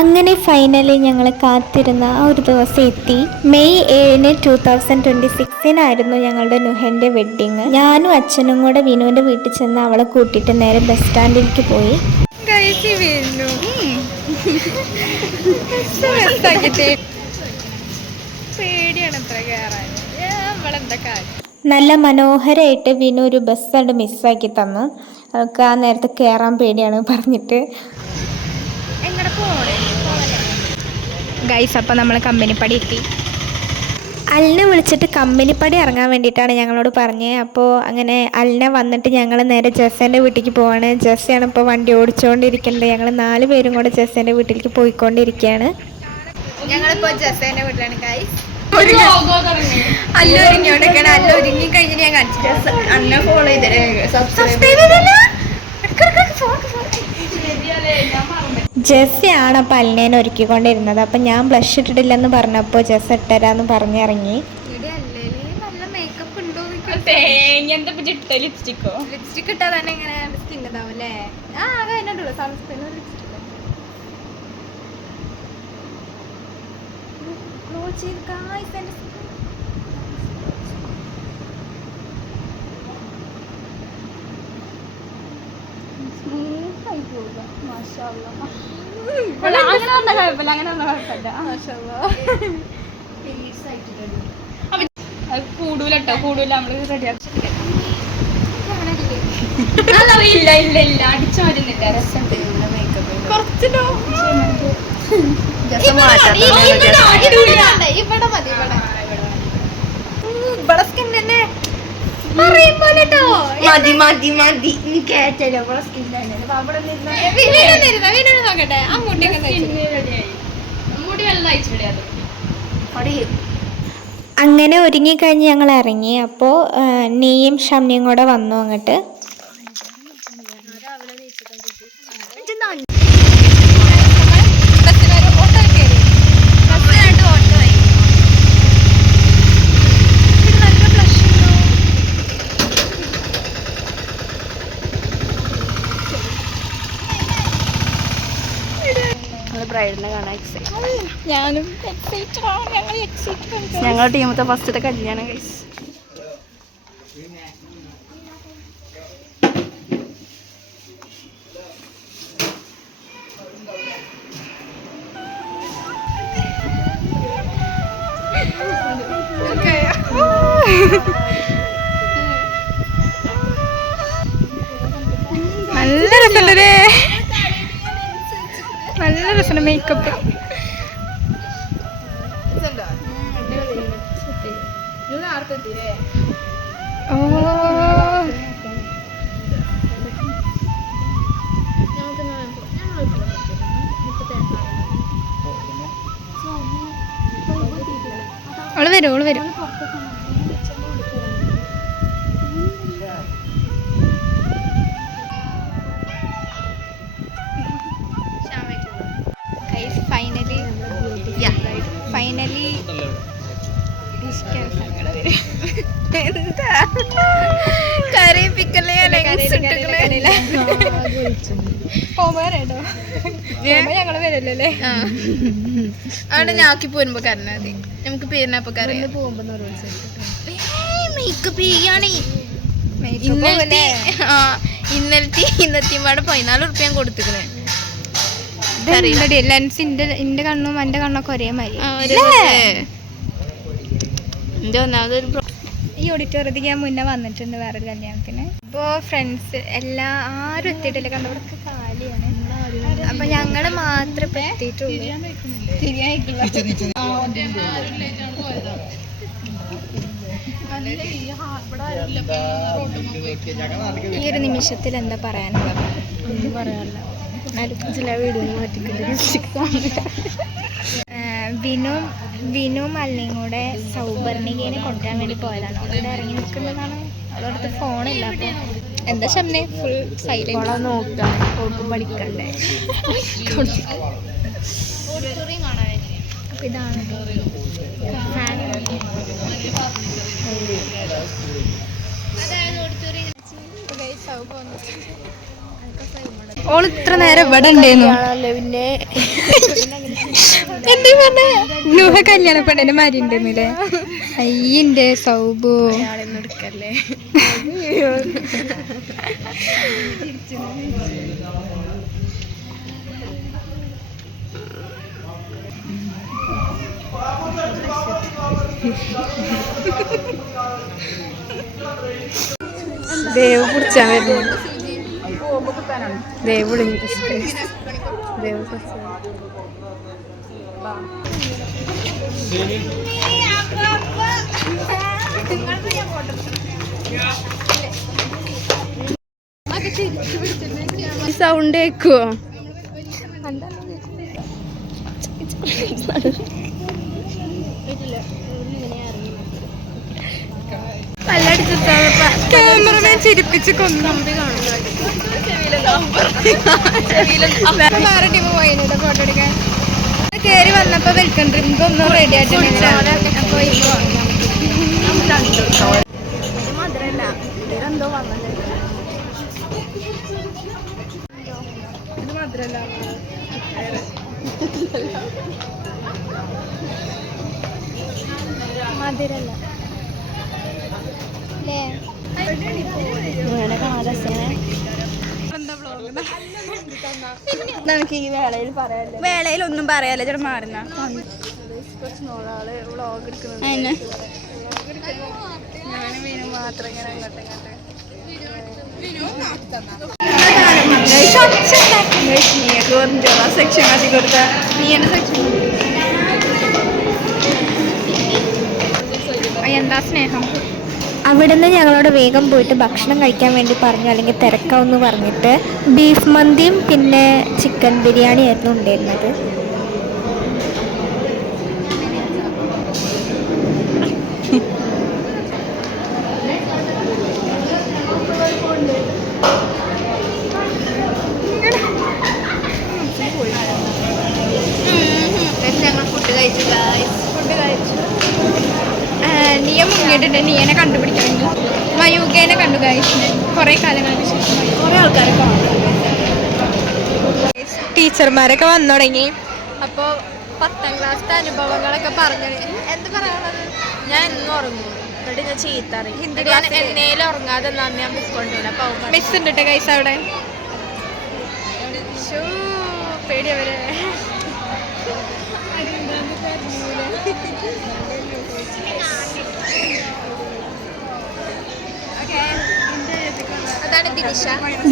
അങ്ങനെ ഫൈനലി ഞങ്ങൾ കാത്തിരുന്ന ആ ഒരു ദിവസം എത്തി. മെയ് 7, 2026 ഞങ്ങളുടെ നുഹൻ്റെ വെഡ്ഡിങ്. ഞാനും അച്ഛനും കൂടെ വിനുവിൻ്റെ വീട്ടിൽ ചെന്ന് അവളെ കൂട്ടിയിട്ട് നേരെ ബസ് സ്റ്റാൻഡിലേക്ക് പോയി. നല്ല മനോഹരമായിട്ട് വിനു ഒരു ബസ് കണ്ട് മിസ്സാക്കി തന്നു. അവൾക്ക് ആ നേരത്തെ കയറാൻ പേടിയാണ് പറഞ്ഞിട്ട്. ഗൈസ്, അപ്പം നമ്മൾ കമ്പനിപ്പടി എത്തി. അലിനെ വിളിച്ചിട്ട് കമ്പനിപ്പടി ഇറങ്ങാൻ വേണ്ടിയിട്ടാണ് ഞങ്ങളോട് പറഞ്ഞത്. അപ്പോൾ അങ്ങനെ അലിനെ വന്നിട്ട് ഞങ്ങൾ നേരെ ജസ്സേൻ്റെ വീട്ടിലേക്ക് പോവാണ്. ജസ്സയാണ് ഇപ്പോൾ വണ്ടി ഓടിച്ചുകൊണ്ടിരിക്കുന്നത്. ഞങ്ങൾ 4 പേരും കൂടെ ജസ്സേൻ്റെ വീട്ടിലേക്ക് പോയിക്കൊണ്ടിരിക്കുകയാണ്. ഞങ്ങളിപ്പോൾ ജസ്സേൻ്റെ വീട്ടിലാണ് ഗൈസ്. അല്ല ഒരുങ്ങിയോണ്ടൊക്കെയാണ്. അല്ല ഒരുങ്ങി കഴിഞ്ഞിട്ട് ഞാൻ കാണിച്ചു. അന്നെ ഫോളോ ചെയ്തേ. ജെസ്സിയാണ് അപ്പം അലിനേനെ ഒരുക്കിക്കൊണ്ടിരുന്നത്. അപ്പം ഞാൻ ബ്ലഷ് ഇട്ടിട്ടില്ലെന്ന് പറഞ്ഞപ്പോൾ ജെസ് ഇട്ടരാന്ന് പറഞ്ഞിറങ്ങി. ലിപ്സ്റ്റിക് ഇട്ടാൽ തന്നെ ഇങ്ങനെ സ്കിൻ ഇതാവും അല്ലേ? സൺസ്ക്രീൻ കൂടൂലട്ടോ, കൂടൂല. നമ്മള് റെഡിയാക്കി ഇല്ല അടിച്ചു വരുന്നില്ല. രസമുണ്ട് കുറച്ചിട്ടോ. അങ്ങനെ ഒരുങ്ങിക്കഴിഞ്ഞ് ഞങ്ങൾ ഇറങ്ങി. അപ്പോൾ നീയും ഷംനിയും കൂടെ വന്നു അങ്ങോട്ട്. ബ്രൈഡിനെ കാണാൻ ഞാനും ഞങ്ങളുടെ ടീമത്തെ ഫസ്റ്റത്തെ കല്യാണം ഗൈസ്. നല്ല രസമുണ്ടല്ലേ? നല്ല രസമുണ്ട് മേക്കപ്പ്. ഓള് വരും. ഫൈനലി എന്താ കരയിപ്പിക്കല്ലേ? ഞങ്ങള് വരല്ലേ? അവിടെ ഞാക്കി പോരുമ്പോ കരഞ്ഞാ മതി. നമുക്ക് പേരിനപ്പൊ കരയാ പോകുമ്പോ മേക്കപ്പ് ചെയ്യാണ്. ഇന്നത്തെയും പാടെ 14 ഉറുപ്പ്യ കൊടുത്തിക്കണേ. ലെൻസ് എന്റെ കണ്ണും എന്റെ കണ്ണൊക്കെ ഒരേ മാതിരി. ഈ ഓഡിറ്റോറിയത്തിൽ ഞാൻ മുന്നേ വന്നിട്ടുണ്ട് വേറൊരു കല്യാണത്തിന്. ഇപ്പോൾ ഫ്രണ്ട്സ് ആരും എത്തിയിട്ടില്ല. കണ്ടവർക്ക് കാലിയാണ്. അപ്പൊ ഞങ്ങള് മാത്രമേ എത്തിയിട്ടുള്ളൂ. ഈ ഒരു നിമിഷത്തിൽ എന്താ പറയാനുള്ളത്? ഒന്നും പറയാനില്ല. വിനും അല്ലിയും കൂടെ സൗപർണികേനെ കൊണ്ടുവരാൻ വേണ്ടി പോയതാണ്. അവിടെ ഇറങ്ങി നിൽക്കുന്നതാണ്. അതോടത്ത് ഫോണില്ല. അപ്പൊ എന്താ ശബ്ദം ഫുൾ സൈലന്റ് നോക്കാം. പഠിക്കണ്ടേ? അപ്പൊ ഇതാണ് ഓള് ഇത്ര നേരം ഇവിടെ ഉണ്ടായിരുന്നു. എന്താ പറഞ്ഞ നൂഹ കല്യാണ പെണ്ണിന്റെ മാരി ഉണ്ടെന്നില്ലേ? അയ്യന്റെ സൗബു എടുക്കല്ലേ. ദേവ് കുടിച്ചാൻ വരുന്നു. ദേവ് ദേവ് സൗണ്ട് കേക്കുവോ? ക്യാമറമാൻ ചിരിപ്പിച്ച് കൊന്നു. വേറെ ടീം പോയില്ല ഫോട്ടോ എടുക്കാൻ. കേറി വന്നപ്പോ വെൽക്കം ഡ്രിങ്ക് ഒന്നും റെഡി ആയിട്ടില്ല. അപ്പൊ ഇപ്പൊ മധുരല്ല നമുക്ക് ഈ വേളയിൽ പറയാല്ലേ? വേളയിലൊന്നും പറയാല്ല. ചേട്ടാ മാറുന്ന മാത്രം ഇങ്ങനെ സെക്ഷൻ മാറ്റി കൊടുത്ത നീന്റെ സെക്ഷൻ എന്താ സ്നേഹം. അവിടുന്ന് ഞങ്ങളോട് വേഗം പോയിട്ട് ഭക്ഷണം കഴിക്കാൻ വേണ്ടി പറഞ്ഞു, അല്ലെങ്കിൽ തിരക്കാവെന്ന് പറഞ്ഞിട്ട് ബീഫ് മന്തിയും പിന്നെ ചിക്കൻ ബിരിയാണി ആയിരുന്നു ഉണ്ടായിരുന്നത്. ഞങ്ങൾ ഫുഡ് കഴിച്ചു. നീയെ മുങ്ങിയിട്ടുണ്ട്. നീയനെ കണ്ടുപിടിക്കണമെങ്കിൽ മയൂകേനെ കണ്ടു കഴിച്ചു. കുറെ കാലങ്ങൾക്ക് ശേഷം കുറെ ആൾക്കാരൊക്കെ ടീച്ചർമാരൊക്കെ വന്നു തുടങ്ങി. അപ്പോൾ 10ാം ക്ലാസ്സിലെ അനുഭവങ്ങളൊക്കെ പറഞ്ഞു. എന്ത് പറയാനുള്ളത്? ഞാൻ എന്നും ഉറങ്ങും. എന്നിട്ട് ഞാൻ ചീത്ത അറിയും. എന്നേലും ഉറങ്ങാതെ നന്ദി ഞാൻ ബുക്ക് കൊണ്ടുവരാം. മിസ് ഉണ്ട് കേട്ടോ കൈസ് അവിടെ. പേടിയവരെ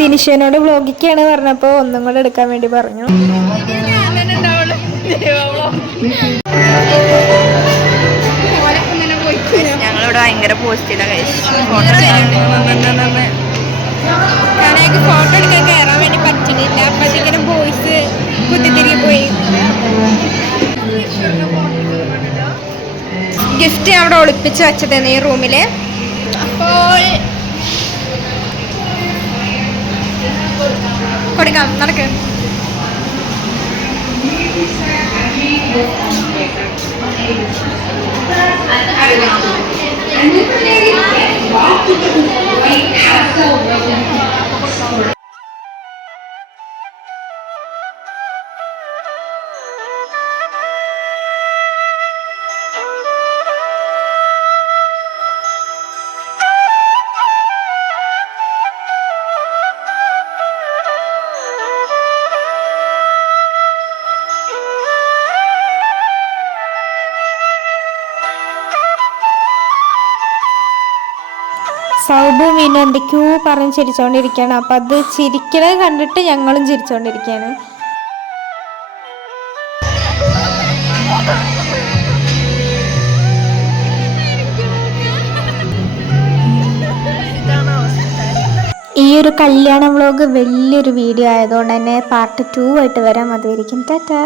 ദിനിഷനോട് വ്ലോഗിക്കാണ് പറഞ്ഞപ്പോൾ ഒന്നും കൂടെ എടുക്കാൻ വേണ്ടി പറഞ്ഞു. ഞങ്ങളിവിടെ ഭയങ്കര പോസ്റ്റ് ചെയ്ത ഫോട്ടോ എടുക്കാൻ കയറാൻ വേണ്ടി പറ്റുന്നില്ല. അപ്പത്തേക്കിനും ബോയ്സ് കുത്തിത്തിരികെ പോയി. ഗിഫ്റ്റ് അവിടെ ഒളിപ്പിച്ച് വെച്ചതെന്ന് ഈ റൂമില്. അപ്പോൾ കൊടുക്കാം. നടക്ക്. സൗബു മീനും എന്തൊക്കെയോ പറഞ്ഞ് ചിരിച്ചോണ്ടിരിക്കുകയാണ്. അപ്പം അത് ചിരിക്കണത് കണ്ടിട്ട് ഞങ്ങളും ചിരിച്ചോണ്ടിരിക്കുകയാണ്. ഈ ഒരു കല്യാണ വ്ലോഗ് വലിയൊരു വീഡിയോ ആയതുകൊണ്ട് തന്നെ പാർട്ട് 2 ആയിട്ട് വരാം. അതുവരെയും ടാറ്റാ.